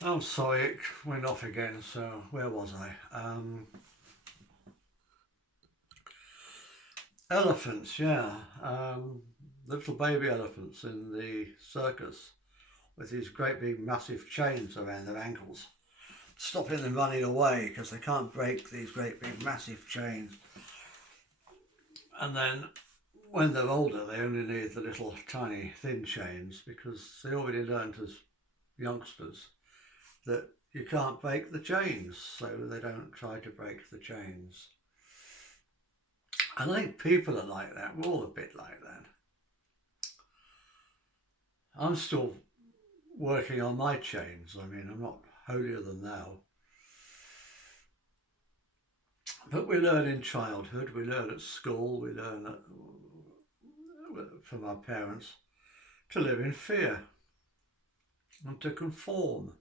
I'm sorry, it went off again. So where was I? Elephants, yeah. Little baby elephants in the circus with these great big massive chains around their ankles, stopping them running away because they can't break these great big massive chains. And then when they're older, they only need the little tiny thin chains because they already learned as youngsters that you can't break the chains, so they don't try to break the chains. And I think people are like that. We're all a bit like that. I'm still working on my chains. I mean, I'm not holier than thou. But we learn in childhood, we learn at school, we learn from our parents to live in fear and to conform.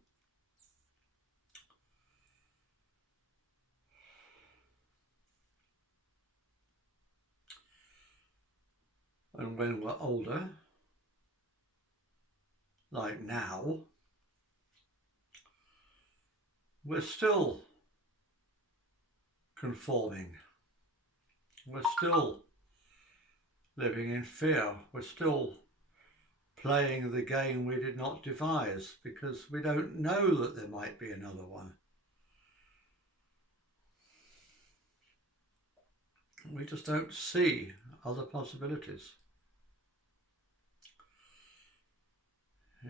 And when we're older, like now, we're still conforming. We're still living in fear. We're still playing the game we did not devise because we don't know that there might be another one. We just don't see other possibilities.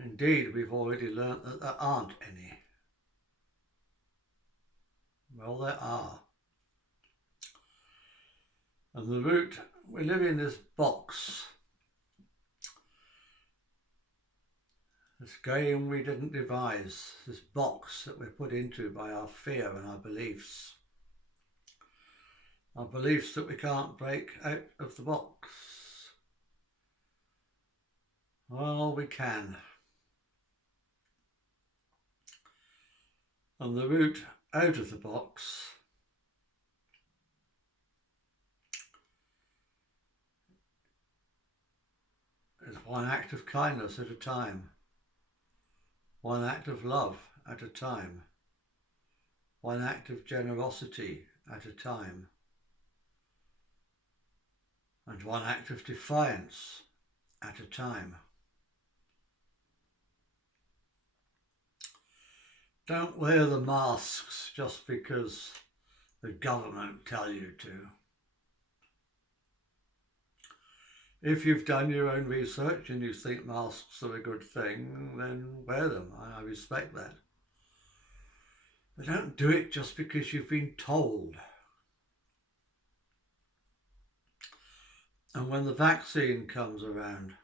Indeed, we've already learnt that there aren't any. Well, there are. And the root, we live in this box, this game we didn't devise, this box that we're put into by our fear and our beliefs. Our beliefs that we can't break out of the box. Well, we can. And the route out of the box is one act of kindness at a time, one act of love at a time, one act of generosity at a time, and one act of defiance at a time. Don't wear the masks just because the government tell you to. If you've done your own research and you think masks are a good thing, then wear them. I respect that. But don't do it just because you've been told. And when the vaccine comes around,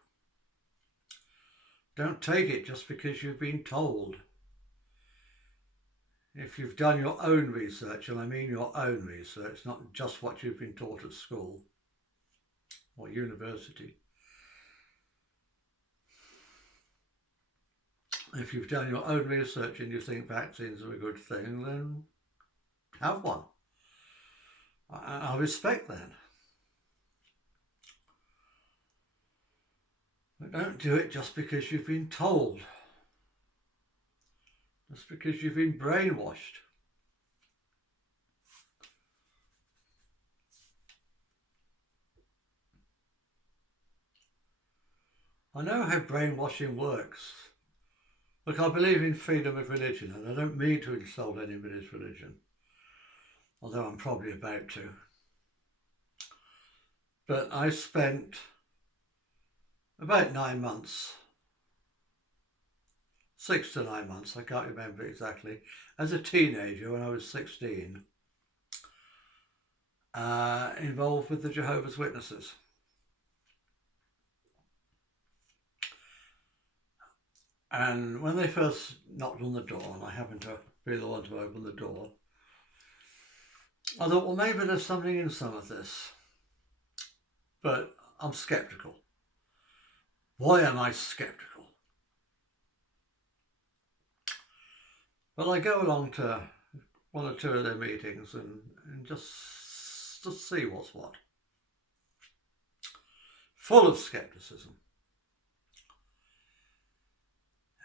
don't take it just because you've been told. If you've done your own research, and I mean your own research, not just what you've been taught at school or university. If you've done your own research and you think vaccines are a good thing, then have one. I respect that. But don't do it just because you've been told. Just because you've been brainwashed. I know how brainwashing works. Look, I believe in freedom of religion, and I don't mean to insult anybody's religion, although I'm probably about to. But I spent about 9 months, 6 to 9 months, I can't remember exactly, as a teenager when I was 16, involved with the Jehovah's Witnesses. And when they first knocked on the door, and I happened to be the one to open the door, I thought, well, maybe there's something in some of this. But I'm sceptical. Why am I sceptical? Well, I go along to one or two of their meetings and just to see what's what. Full of scepticism.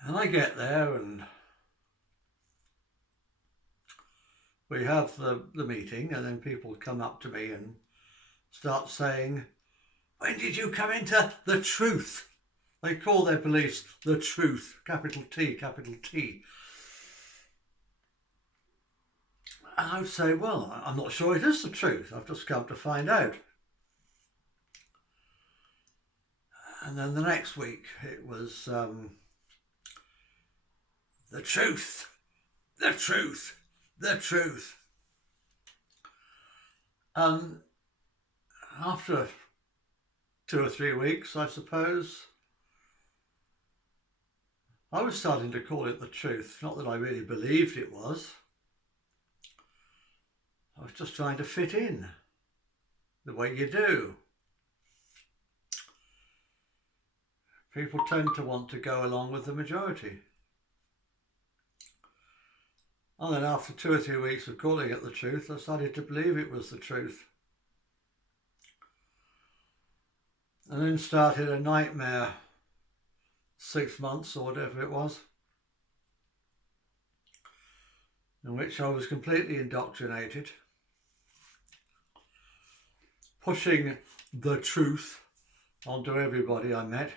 And I get there and we have the meeting, and then people come up to me and start saying, when did you come into the truth? They call their beliefs the truth, capital T, capital T. And I would say, well, I'm not sure it is the truth. I've just come to find out. And then the next week it was the truth, the truth, the truth. And after 2 or 3 weeks, I suppose, I was starting to call it the truth. Not that I really believed it was. I was just trying to fit in the way you do. People tend to want to go along with the majority. And then after 2 or 3 weeks of calling it the truth, I started to believe it was the truth. And then started a nightmare 6 months or whatever it was, in which I was completely indoctrinated, pushing the truth onto everybody I met.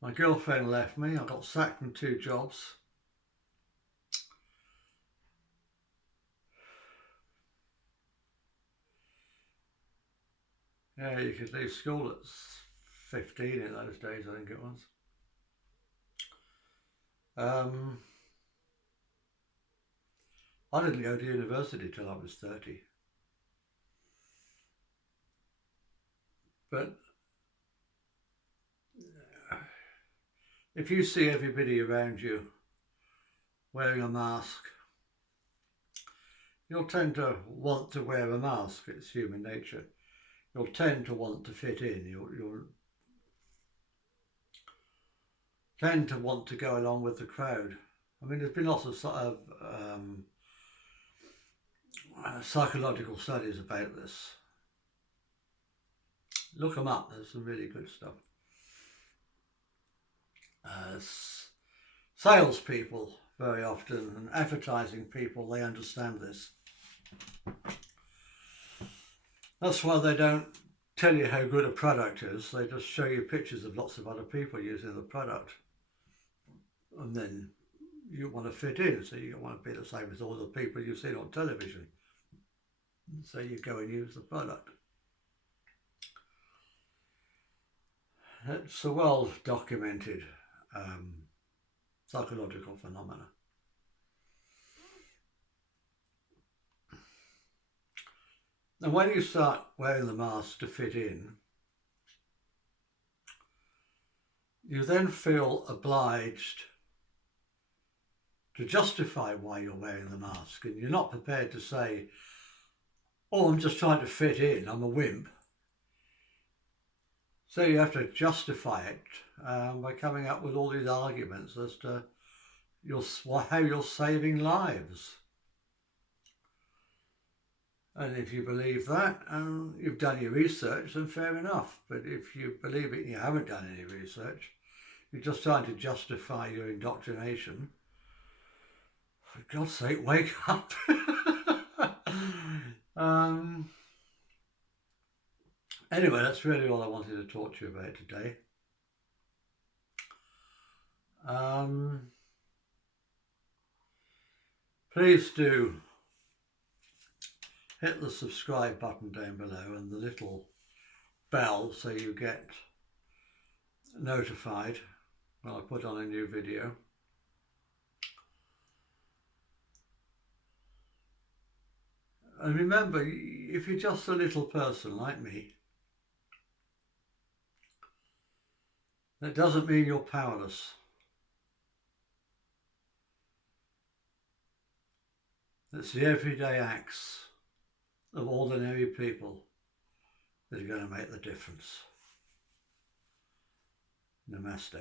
My girlfriend left me. I got sacked from 2 jobs. Yeah, you could leave school at 15 in those days, I think it was. I didn't go to university till I was 30. But if you see everybody around you wearing a mask, you'll tend to want to wear a mask. It's human nature. You'll tend to want to fit in. You'll tend to want to go along with the crowd. I mean, there's been lots of psychological studies about this. Look them up. There's some really good stuff. Salespeople very often, and advertising people, they understand this. That's why they don't tell you how good a product is. They just show you pictures of lots of other people using the product. And then you want to fit in, so you want to be the same as all the people you've seen on television. So you go and use the product. It's a well documented psychological phenomena. And when you start wearing the mask to fit in, you then feel obliged to justify why you're wearing the mask, and you're not prepared to say, oh, I'm just trying to fit in, I'm a wimp. So you have to justify it by coming up with all these arguments as to how you're saving lives. And if you believe that and you've done your research, then fair enough. But if you believe it and you haven't done any research, you're just trying to justify your indoctrination, for God's sake, wake up. Anyway, that's really all I wanted to talk to you about today. Please do hit the subscribe button down below and the little bell so you get notified when I put on a new video. And remember, if you're just a little person like me, that doesn't mean you're powerless. It's the everyday acts of ordinary people that are going to make the difference. Namaste.